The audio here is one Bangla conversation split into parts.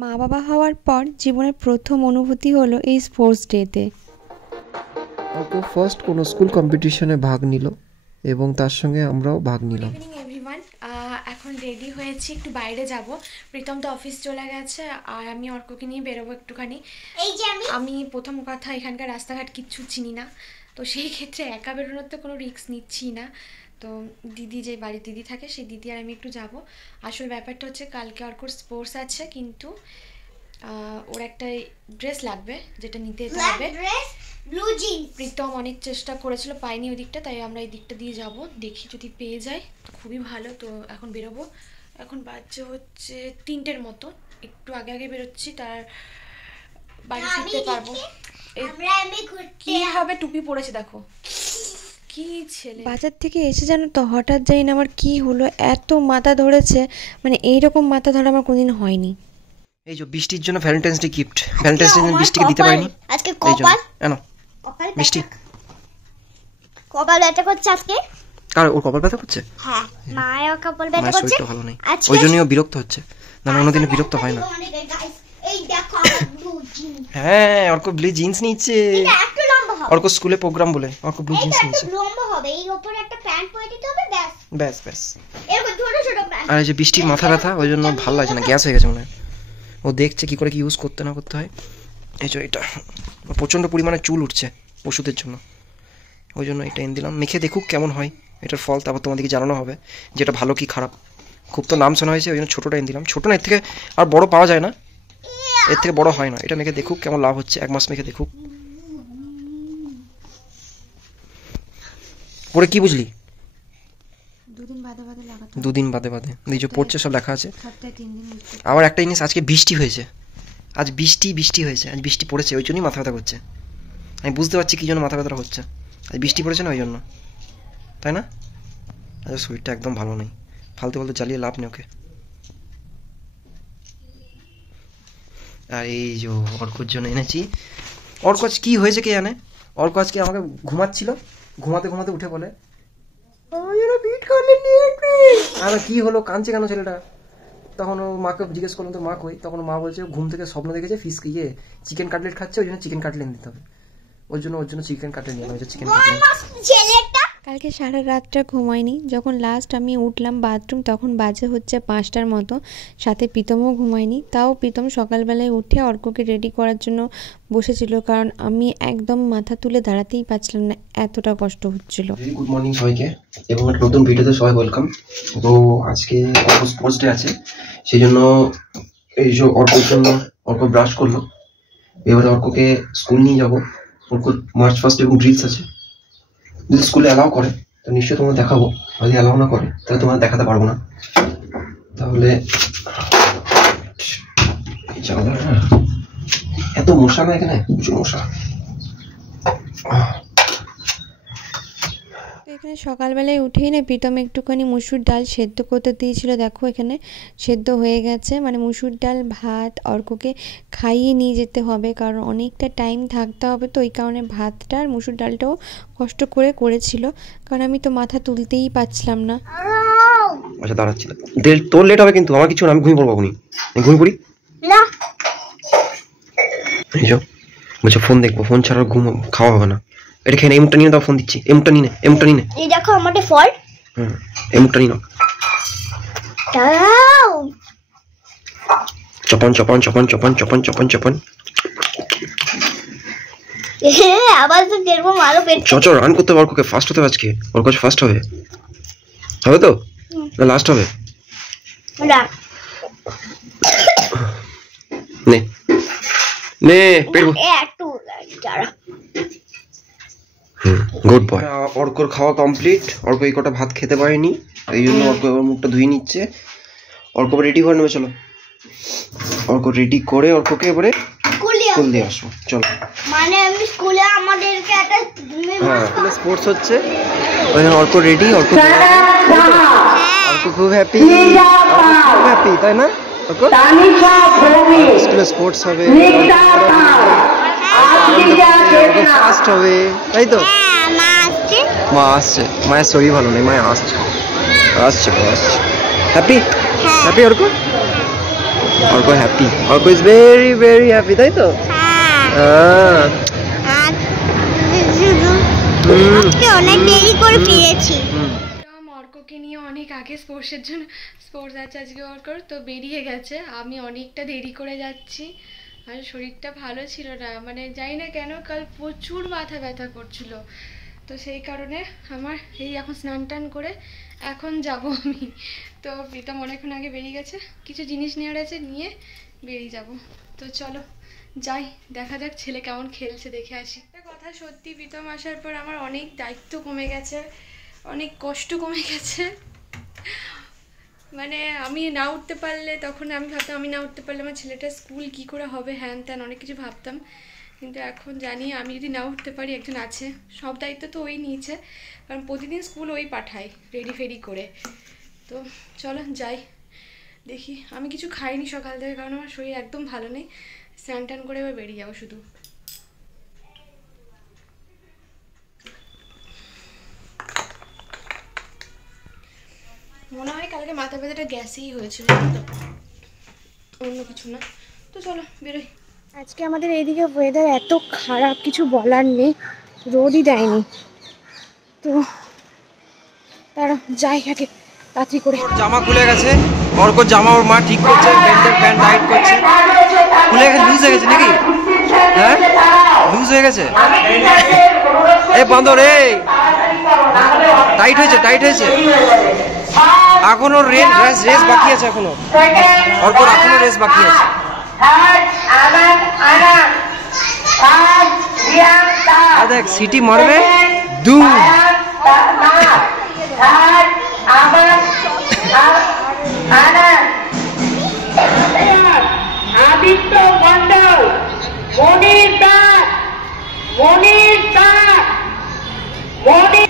মা বাবা হওয়ার পর জীবনের প্রথম অনুভূতি হলো এই স্পোর্টস ডেতে। অর্ক ফার্স্ট কোনো স্কুল কম্পিটিশনে ভাগ নিল এবং তার সঙ্গে আমরাও ভাগ নিলাম। এভরিওয়ান, এখন রেডি হয়েছি, একটু বাইরে যাব। প্রীতম তো অফিস চলে গেছে আর আমি অর্ককে নিয়ে বেরোবো একটুখানি। এই যে আমি প্রথম কথা এখানকার রাস্তাঘাট কিচ্ছু চিনি না, তো সেই ক্ষেত্রে একা বেরোনোর তো কোনো রিস্ক নিচ্ছি না। তো দিদি, যে বাড়ির দিদি থাকে, সেই দিদি আর আমি একটু যাব। আসল ব্যাপারটা হচ্ছে কালকে অর্কর স্পোর্টস আছে, কিন্তু ওর একটা ড্রেস লাগবে যেটা নিতে হবে। ব্লু জিন্স প্রীতম অনেক চেষ্টা করেছিল, পাইনি ওই দিকটা, তাই আমরা এই দিকটা দিয়ে যাব। দেখি যদি পেয়ে যাই তো খুবই ভালো। তো এখন বেরোবো, এখন বাজছে হচ্ছে 3টের মতো, একটু আগে আগে বেরোচ্ছি, তার বাড়ি ফিরতে পারবো। কি হবে, টুপি পরেছে দেখো, কি ছেলে। বাজার থেকে এসে জানো তো হঠাৎ জানি না আমার কি হলো, এত মাথা ধরেছে, মানে এইরকম মাথা ধরা আমার কোনদিন হয়নি। এই যে বৃষ্টির জন্য Valentine's day gift, Valentine's day বৃষ্টিকে দিতে পারিনি আজকে। কপাল এনো বৃষ্টি কপাল ব্যথা করছে আজকে। কার ওর কপাল ব্যথা করছে? হ্যাঁ, মায়ের কপাল ব্যথা করছে, শরীরটা ভালো নেই, ওই জন্যই বিরক্ত হচ্ছে। না অন্যদিনে বিরক্ত হয় না। এই দেখো আমার ব্লু জিন্স। হ্যাঁ, অর্ক ব্লু জিন্স নিচ্ছে। এটা একটু লম্বা হবে, অর্ক স্কুলে প্রোগ্রাম বলে অর্ক ব্লু জিন্স নিচ্ছে। একটু লম্বা হবে, এই উপরে একটা প্যান্ট পরে দিতে হবে, ব্যাস ব্যাস। এরকম ছোট ছোট প্যান্ট। আর এই যে বৃষ্টির মাথা ব্যথা, ওই জন্য ভালো লাগছে না, গ্যাস হয়ে গেছে মনে হয়। ও দেখছে কি করে কি ইউজ করতে না করতে হয়। এই যে এটা প্রচণ্ড পরিমাণে চুল উঠছে ওষুধের জন্য, ওই জন্য এটা এনে দিলাম। মেখে দেখুক কেমন হয়, এটার ফল তারপর তোমাদেরকে জানানো হবে যেটা ভালো কি খারাপ। খুব তো নাম শোনা হয়েছে, ওই জন্য ছোটোটা এনে দিলাম। ছোটো না, এর থেকে আর বড় পাওয়া যায় না, এর থেকে বড় হয় না। এটা মেখে দেখুক কেমন লাভ হচ্ছে, 1 মাস মেখে দেখুক। পরে কি বুঝলি? 2 দিন বাদে এই যে পড়ছে সব লেখা আছে। আবার একটা জিনিস, আজকে বৃষ্টি হয়েছে, আজ বৃষ্টি হয়েছে, আজ বৃষ্টি পড়েছে, ওই জন্যই মাথা ব্যথা করছে। আমি বুঝতে পারছি কি জন্য মাথা ব্যথাটা হচ্ছে, আজ বৃষ্টি পড়েছে না ওই জন্য, তাই না? আজ শরীরটা একদম ভালো নেই, ফালতু জ্বালিয়ে লাভ নেই ওকে। আর এই যে অর্কর জন্য এনেছি। অর্ক আজ কি হয়েছে কে জানে? অর্ক আজকে আমাকে ঘুমাচ্ছিল, ঘুমাতে উঠে বলে আর কি হলো, কাঁদছে কেন ছেলেটা? তখন ও মাকে জিজ্ঞেস করলাম তো মা কই, তখন মা বলছে ঘুম থেকে স্বপ্ন দেখেছে চিকেন কাটলেট খাচ্ছে, ওই জন্য চিকেন কাটলেট দিতে হবে, ওর জন্য চিকেন কাটলেট নিয়ে হয়েছে। চিকেন কাটলেট কালকে সারা রাতটা ঘুমাইনি, যখন লাস্ট আমি উঠলাম বাথরুম তখন বাজে হচ্ছে 5টার মতো, সাথে প্রীতমও ঘুমায়নি। তাও প্রীতম সকালবেলায় উঠে অর্ককে রেডি করার জন্য বসেছিল, কারণ আমি একদম মাথা তুলে দাঁড়াতেই পারছিলাম না, এতটা কষ্ট হচ্ছিল। গুড মর্নিং সবাইকে, এবং একটা নতুন ভিডিওতে সবাই ওয়েলকাম। তো আজকে অর্ক স্পোর্টস ডে আছে, সেই জন্য এই যে অর্কর জন্য অর্ক ব্রাশ করলো। এবারে অর্ককে স্কুল নিয়ে যাবো। অর্ক মার্চ ফার্স্ট এবং ড্রিলস আছে, যদি স্কুলে অ্যালাউ করে তো নিশ্চয়ই তোমরা দেখাবো, যদি অ্যালাউ না করে তাহলে তোমরা দেখাতে পারবো না। তাহলে এত মশা না এখানে, প্রচুর মশা। এখানে সকালবেলায় উঠেই না প্রীতম একটুখানি মুসুর ডাল সেদ্ধ করতে দিয়েছিল, দেখো এখানে সেদ্ধ হয়ে গেছে। মানে মুসুর ডাল ভাত অর্ককে খাইয়ে নিয়ে যেতে হবে, কারণ অনেকটা টাইম থাকতে হবে, তো ওই কারণে ভাতটা আর মুসুর ডালটাও কষ্ট করে করেছিল, কারণ আমি তো মাথা তুলতেই পারছিলাম না। আচ্ছা দাঁড়াচ্ছি, তোর লেট হবে কিন্তু আমার কিছু না, আমি ঘুমিয়ে পড়বো। আমি ঘুমিয়ে পড়ি না, বলছে ফোন দেখবো, ফোন ছাড়া ঘুম খাওয়া হবে না। এটা খেয়ে এমুকটা নিয়ে দাও, ফোন দিচ্ছি, এমুকটা নিয়ে নে। এই দেখো আমাদের ফল, এমুকটা নিয়ে নাও। চপন আবার তো দেখবো মারো পেট। চ রান করতে হবে, অর্ককে ফার্স্ট হতে হবে আজকে। ওর কাছে ফার্স্ট হবে তো না লাস্ট হবে? নে পেট একটু দাঁড়া। Good boy. অর্কর খাওয়া কমপ্লিট। অর্ক এই কটা ভাত খেতে পারেনি, এই জন্য অর্ক মুখটা ধুয়ে নিচ্ছে। অর্ক রেডি করে নেবে, চলো অর্ক রেডি করে অর্ককে এবারে স্কুল দিয়ে আসো, চলো। মানে আমি স্কুলে আমাদেরকে একটা স্কুলে স্পোর্টস হচ্ছে, ওই জন্য অর্ক রেডি। অর্ক খুব হ্যাপি, তাই না? স্কুলে স্পোর্টস হবে, ফার্স্ট হবে, তাই তো? মা আসছে, মায়ের শরীর ভালো নেই, মায়ের আসছে। Happy Arka, Arka happy, Arka is very very happy, তাই তো? অনেক দেরি করে ফিরেছি। অর্ককে নিয়ে অনেক আগে স্পোর্টসের জন্য, স্পোর্টস আছে আজকে অর্কর, তো বেরিয়ে গেছে। আমি অনেকটা দেরি করে যাচ্ছি আর শরীরটা ভালো ছিল না, মানে জানি না কেন কাল প্রচুর মাথা ব্যথা করছিল, তো সেই কারণে আমার এই এখন স্নান টান করে এখন যাব আমি। তো প্রীতম অনেকক্ষণ আগে বেরিয়ে গেছে, কিছু জিনিস নেওয়ার আছে, নিয়ে বেরিয়ে যাব। তো চলো যাই, দেখা যাক ছেলে কেমন খেলছে, দেখে আসি। একটা কথা সত্যি, প্রীতম আসার পর আমার অনেক দায়িত্ব কমে গেছে, অনেক কষ্ট কমে গেছে। মানে আমি না উঠতে পারলে, তখন আমি ভাবতাম আমি না উঠতে পারলে আমার ছেলেটার স্কুল কি করে হবে, হ্যান ত্যান অনেক কিছু ভাবতাম। কিন্তু এখন জানি আমি যদি না উঠতে পারি একজন আছে, সব দায়িত্ব তো ওই নিয়েছে, কারণ প্রতিদিন স্কুল ওই পাঠায় রেডি ফেডি করে। তো চলো যাই, দেখি। আমি কিছু খাইনি সকাল থেকে, কারণ আমার শরীর একদম ভালো নেই। স্নান টান করে এবার বেরিয়ে যাবো শুধু। মনে হয় কালকে মাথা ব্যথাটা গ্যাসেই হয়েছিল, তো অন্য কিছু না। তো চলো বেরোই। আজকে আমাদের এইদিকে ওয়েদার এত খারাপ, কিছু বলার নেই, রোদই দেয়নি। তো তারা যাই আগে তাড়াতাড়ি করে। জামা খুলে গেছে, অর্কর জামা ওর মা ঠিক করছে, প্যান্ট টাইট করছে। খুলে গেছে, লুজ হয়ে গেছে নাকি? হ্যাঁ লুজ হয়ে গেছে। এ বাঁধো রে, টাইট হয়েছে, টাইট হয়েছে। এখনো রেস বাকি আছে, এখনো অর্কর এখনো রেস বাকি আছে। আর দেখ সিটি মারবে, দুম। আদিত্য মন্ডল, মনির দাস, মনির দাস, মনির।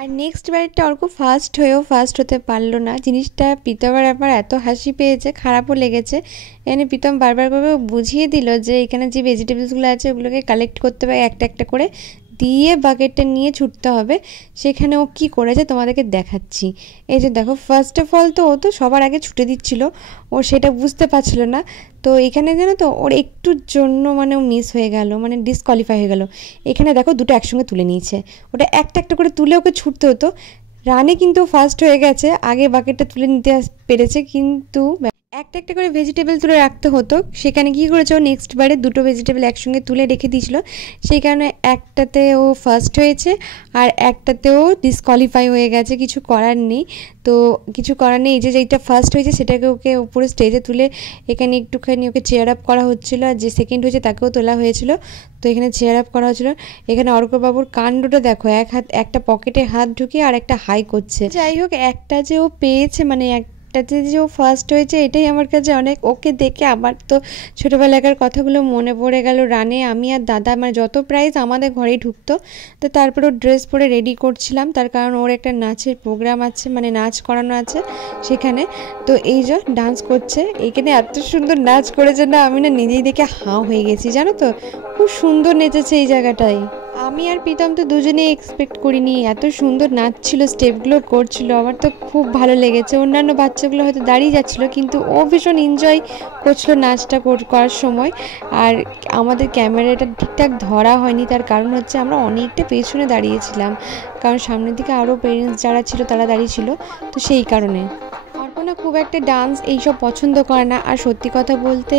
আর নেক্সট বারেরটা অর্ক ফার্স্ট হতে পারলো না। জিনিসটা প্রীতমের আমার এত হাসি পেয়েছে, খারাপও লেগেছে। এখানে প্রীতম বারবার করে বুঝিয়ে দিল যে এখানে যে ভেজিটেবলসগুলো আছে ওগুলোকে কালেক্ট করতে হবে, একটা একটা করে দিয়ে বাকেটটা নিয়ে ছুটতে হবে। সেখানে ও কী করেছে তোমাদেরকে দেখাচ্ছি। এই যে দেখো, ফার্স্ট অফ অল তো ও তো সবার আগে ছুটে দিচ্ছিল, ও সেটা বুঝতে পারছিল না। তো এখানে জানো তো ওর একটুর জন্য মানে ও মিস হয়ে গেল, মানে ডিসকোয়ালিফাই হয়ে গেল। এখানে দেখো দুটো একসঙ্গে তুলে নিয়েছে, ওটা একটা একটা করে তুলে ওকে ছুটতে হতো। রানে কিন্তু ফার্স্ট হয়ে গেছে, আগে বাকেটটা তুলে নিতে পেরেছে, কিন্তু একটা একটা করে ভেজিটেবল তুলে রাখতে হতো। সেখানে কী করেছে, ও নেক্সট বারে দুটো ভেজিটেবল একসঙ্গে তুলে রেখে দিয়েছিল, সেই কারণে একটাতে ও ফার্স্ট হয়েছে আর একটাতেও ডিসকোয়ালিফাই হয়ে গেছে। কিছু করার নেই, তো কিছু করার নেই। এই যে যেটা ফার্স্ট হয়েছে সেটাকে ওকে উপরে স্টেজে তুলে এখানে একটুখানি ওকে চেয়ার আপ করা হচ্ছিলো, আর যে সেকেন্ড হয়েছে তাকেও তোলা হয়েছিল, তো এখানে চেয়ার আপ করা হচ্ছিলো। এখানে অর্কবাবুর কাণ্ডটা দেখো, একটা পকেটে হাত ঢুকিয়ে আর একটা হাই করছে। যাই হোক, একটা যে ও পেয়েছে, মানে একটাতে যে ও ফার্স্ট হয়েছে, এটাই আমার কাছে অনেক। ওকে দেখে আমার তো ছোটোবেলাকার কথাগুলো মনে পড়ে গেল। রানে আমি আর দাদা, মানে যত প্রাইজ আমাদের ঘরেই ঢুকতো, তো তারপর ও ড্রেস পরে রেডি করছিলাম, তার কারণ ওর একটা নাচের প্রোগ্রাম আছে, মানে নাচ করানো আছে সেখানে। তো এই যে ডান্স করছে, এইখানে এত সুন্দর নাচ করেছে না, আমি না নিজেই দেখে হাঁ হয়ে গেছি, জানো তো, খুব সুন্দর নেচেছে এই জায়গাটায়। আমি আর প্রীতম তো দুজনেই এক্সপেক্ট করিনি, এত সুন্দর নাচছিল, স্টেপগুলো করছিল, আমার তো খুব ভালো লেগেছে। অন্যান্য বাচ্চাগুলো হয়তো দাঁড়িয়ে যাচ্ছিলো, কিন্তু ও ভীষণ এনজয় করছিল নাচটা করার সময়। আর আমাদের ক্যামেরাটা ঠিকঠাক ধরা হয়নি, তার কারণ হচ্ছে আমরা অনেকটা পেছনে দাঁড়িয়েছিলাম, কারণ সামনের দিকে আরও পেরেন্টস যারা ছিল তারা দাঁড়িয়ে ছিল, তো সেই কারণে। অর্পণা খুব একটা ডান্স এইসব পছন্দ করে না, আর সত্যি কথা বলতে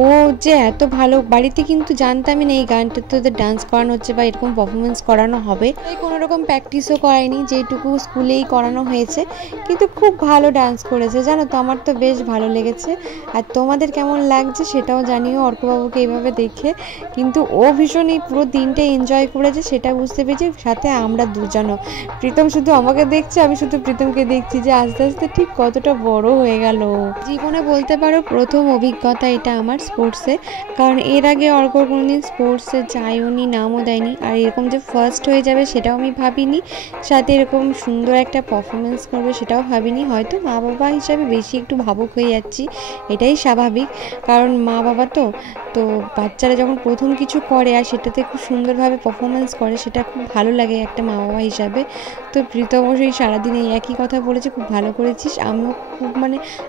ও যে এত ভালো, বাড়িতে কিন্তু জানতামই না এই গানটাতে ওদের ডান্স করানো হচ্ছে বা এরকম পারফরমেন্স করানো হবে। তাই কোনো রকম প্র্যাকটিসও করায়নি, যেটুকু স্কুলেই করানো হয়েছে, কিন্তু খুব ভালো ডান্স করেছে, জানো তো, আমার তো বেশ ভালো লেগেছে। আর তোমাদের কেমন লাগছে সেটাও জানিও অর্কবাবুকে এইভাবে দেখে। কিন্তু ও ভীষণ এই পুরো দিনটা এনজয় করেছে, সেটা বুঝতে পেরেছি। সাথে আমরা দুজনও, প্রীতম শুধু আমাকে দেখছে, আমি শুধু প্রীতমকে দেখছি যে আস্তে আস্তে ঠিক কতটা বড় হয়ে গেল। জীবনে বলতে পারো প্রথম অভিজ্ঞতা এটা আমার স্পোর্টসে, কারণ এর আগে অর্ক কোনোদিন স্পোর্টসে যায়ওনি, নামও দেয়নি। আর এরকম যে ফার্স্ট হয়ে যাবে সেটাও আমি ভাবিনি, সাথে এরকম সুন্দর একটা পারফরমেন্স করবে সেটাও ভাবিনি। হয়তো মা বাবা হিসাবে বেশি একটু ভাবুক হয়ে যাচ্ছি, এটাই স্বাভাবিক, কারণ মা বাবা তো বাচ্চারা যখন প্রথম কিছু করে আর সেটাতে খুব সুন্দরভাবে পারফরমেন্স করে সেটা খুব ভালো লাগে একটা মা বাবা হিসাবে। তো প্রীতম সেই সারাদিন এই একই কথা বলেছে, খুব ভালো করেছিস।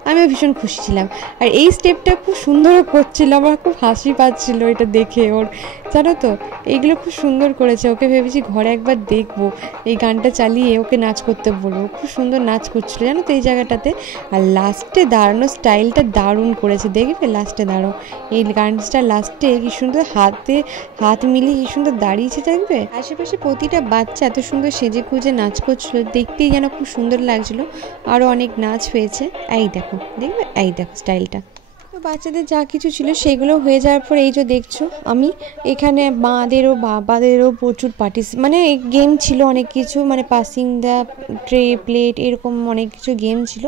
আমিও ভীষণ খুশি ছিলাম। আর এই স্টেপটা খুব সুন্দরও করছিল, আমার খুব হাসি পাচ্ছিল এটা দেখে ওর, জানো তো এইগুলো খুব সুন্দর করেছে। ওকে ভেবেছি ঘরে একবার দেখবো, এই গানটা চালিয়ে ওকে নাচ করতে বলবো। খুব সুন্দর নাচ করছিল জানো তো এই জায়গাটাতে। আর লাস্টে দাঁড়ানো স্টাইলটা দারুণ করেছে, দেখবে লাস্টে দাঁড়ো এই গানটা লাস্টে কি সুন্দর হাত মিলিয়ে কি সুন্দর দাঁড়িয়েছে, দেখবে আশেপাশে প্রতিটা বাচ্চা এত সুন্দর সেজে গুজে নাচ করছিল, দেখতেই যেন খুব সুন্দর লাগছিল। আরও অনেক নাচ হয়েছে, এই দেখো দেখবে, এই দেখো স্টাইলটা। তো বাচ্চাদের যা কিছু ছিল সেগুলো হয়ে যাওয়ার পর এই যে দেখছো আমি এখানে মাদেরও বাবাদেরও প্রচুর গেম ছিল অনেক কিছু, পাসিং দ্য ট্রে প্লেট এরকম অনেক কিছু গেম ছিল।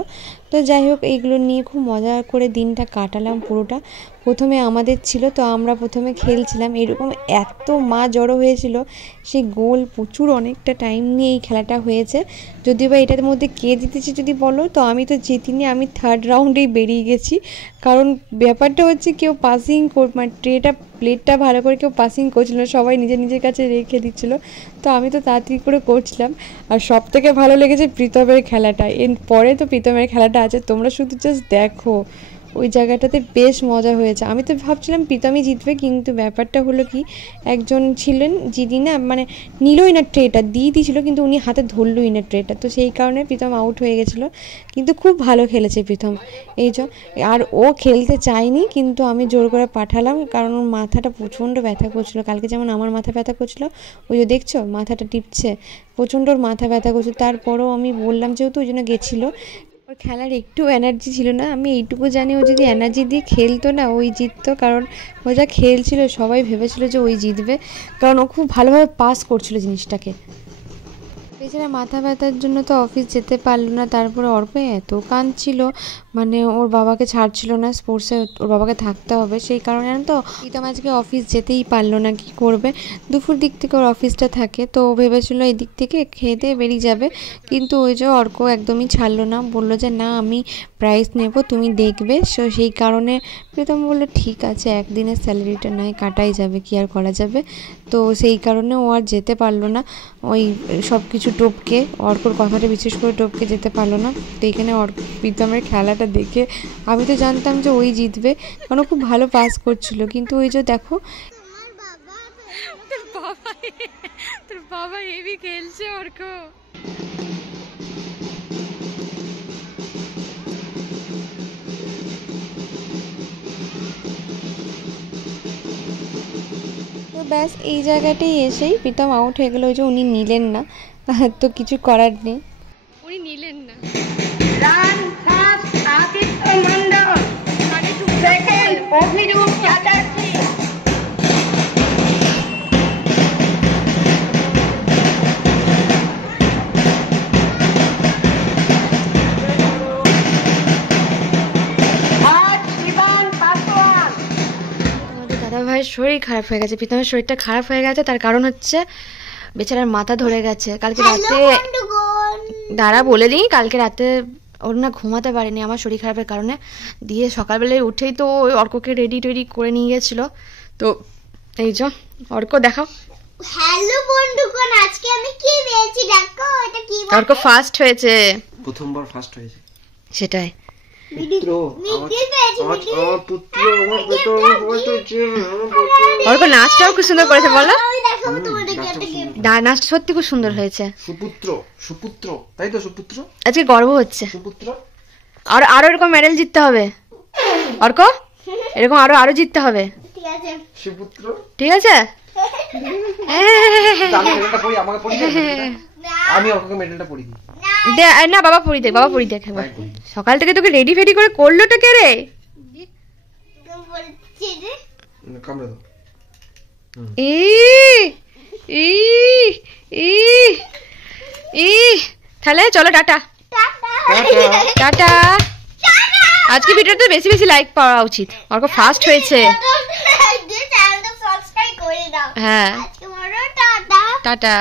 তো যাই হোক এইগুলো নিয়ে খুব মজা করে দিনটা কাটালাম পুরোটা। প্রথমে আমাদের ছিল, তো আমরা প্রথমে খেলছিলাম, এরকম এত মা জড়ো হয়েছিল, সেই গোল প্রচুর অনেকটা টাইম নিয়ে এই খেলাটা হয়েছে। যদিও বা এটার মধ্যে কে জিতেছে যদি বলো, তো আমি তো জিতিনি, আমি থার্ড রাউন্ডেই বেরিয়ে গেছি। কারণ ব্যাপারটা হচ্ছে কেউ পাসিং প্লেটটা ভালো করে কেউ পাসিং করছিল না, সবাই নিজের কাছে রেখে দিচ্ছিলো। তো আমি তো তাড়াতাড়ি করে করছিলাম। আর সব থেকে ভালো লেগেছে প্রীতমের খেলাটা, এর পরে তো প্রীতমের খেলাটা আছে, তোমরা শুধু জাস্ট দেখো। ওই জায়গাটাতে বেশ মজা হয়েছে। আমি তো ভাবছিলাম প্রীতমই জিতবে, কিন্তু ব্যাপারটা হলো কি একজন ছিলেন যিনি না নিলই না ট্রেটা দিয়ে দিয়েছিল, কিন্তু উনি হাতে ধরলই না ট্রেটা, তো সেই কারণে প্রীতম আউট হয়ে গেছিলো। কিন্তু খুব ভালো খেলেছে প্রীতম আর ও খেলতে চায়নি, কিন্তু আমি জোর করে পাঠালাম, কারণ ওর মাথাটা প্রচণ্ড ব্যথা করছিলো। কালকে যেমন আমার মাথা ব্যথা করছিলো, ওই যে দেখছো মাথাটা টিপছে, প্রচণ্ড ওর মাথা ব্যথা করছিল। তারপরেও আমি বললাম, যেহেতু ওই জন্য গেছিলো, ওর খেলার একটু এনার্জি ছিল না। আমি এইটুকু জানি ও যদি এনার্জি দিয়ে খেলতো না ওই জিততো, কারণ ও যা খেলছিল সবাই ভেবেছিল যে ওই জিতবে, কারণ ও খুব ভালোভাবে পাস করছিল জিনিসটাকে। এছাড়া মাথা ব্যথার জন্য তো অফিস যেতে পারলো না। তারপরে অর্ক এত কাঁদছিল, ওর বাবাকে ছাড়ছিল না, স্পোর্টসে ওর বাবাকে থাকতে হবে, সেই কারণে তো প্রীতম আজকে অফিস যেতেই পারলো না। কি করবে, দুপুর দিক থেকে ওর অফিসটা থাকে, তো ও ভেবেছিল এই দিক থেকে খেয়ে দিয়ে বেরিয়ে যাবে, কিন্তু ওই যে অর্ক একদমই ছাড়লো না, বললো যে না আমি প্রাইজ নেব, তুমি দেখবে। সেই কারণে প্রীতম বললো ঠিক আছে, একদিনের স্যালারিটা নয় কাটাই যাবে, কি আর করা যাবে। তো সেই কারণে ও আর যেতে পারলো না, ওই সব কিছু টপকে, অর্কর কথাটা বিশেষ করে টপকে যেতে পারলো না। তো এখানে প্রীতমের খেলাটা দেখে আমি তো জানতাম যে ওই জিতবে, কারণ ও খুব ভালো পাস করছিল, কিন্তু ওই যে দেখো তোর বাবা হেভি খেলছে অর্ক। তো ব্যাস এই জায়গাটাই এসেই প্রীতম আউট হয়ে গেল। ওই যে উনি নিলেন না, তো কিছু করার নেই, উনি নিলেন না। Run first Aditya Mondal, second Abhirup Chatterjee. দাদা ভাইয়ের শরীর খারাপ হয়ে গেছে, প্রীতমের শরীরটা খারাপ হয়ে গেছে, তার কারণ হচ্ছে বেচারার মাথা ধরে গেছে। কালকে রাতে দাঁড়া বলে দিই, কালকে রাতে ওর না ঘুমাতে পারেনি আমার শরীর খারাপের কারণে, দিয়ে সকালবেলায় উঠেই তো ওই অর্ককে রেডি করে নিয়ে গেছিল। তো এই যে অর্ক দেখাও, হ্যালো বন্ধুগণ, আজকে আমি কি পেয়েছি দেখো, এটা কি অর্ক ফার্স্ট হয়েছে, প্রথমবার ফার্স্ট হয়েছে, সেটাই। অর্ক নাচটাও খুব সুন্দর করেছে, বলো নাচটা সত্যি খুব সুন্দর হয়েছে। সুপুত্র তাই তো, সুপুত্র আজকে গর্ব হচ্ছে। সুপুত্র আরো এরকম মেডেল জিততে হবে অর্ক, এরকম আরো জিততে হবে, ঠিক আছে সুপুত্র, ঠিক আছে। আমি অর্ককে মেডেলটা পরিয়ে দিই, না বাবা পরিয়ে দেখ একবার। সকাল থেকে তোকে রেডি ফেডি করে করলোটা কে রে? তাহলে চলো টাটা টাটা। আজকে ভিডিওতে বেশি বেশি লাইক পাওয়া উচিত। অর্ক ফার্স্ট হয়েছে। চ্যানেলটা সাবস্ক্রাইব করে দাও। হ্যাঁ আজকে বড় টাটা টাটা।